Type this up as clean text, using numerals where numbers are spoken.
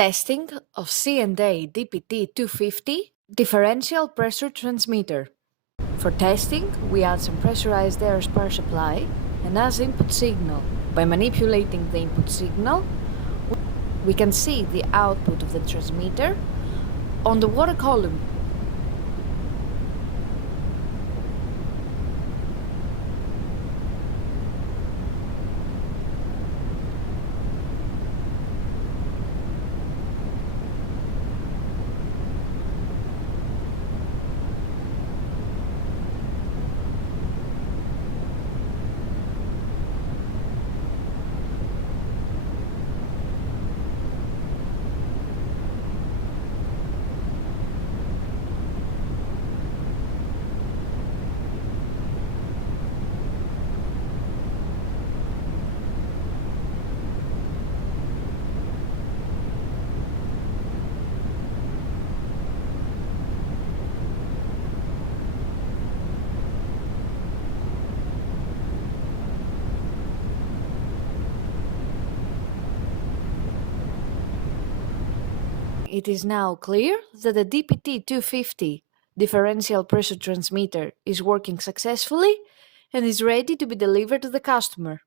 Testing of C&A DPT-250 Differential Pressure Transmitter. For testing, we add some pressurized air power supply and as input signal. By manipulating the input signal, we can see the output of the transmitter on the water column. It is now clear that the DPT-250 differential pressure transmitter is working successfully and is ready to be delivered to the customer.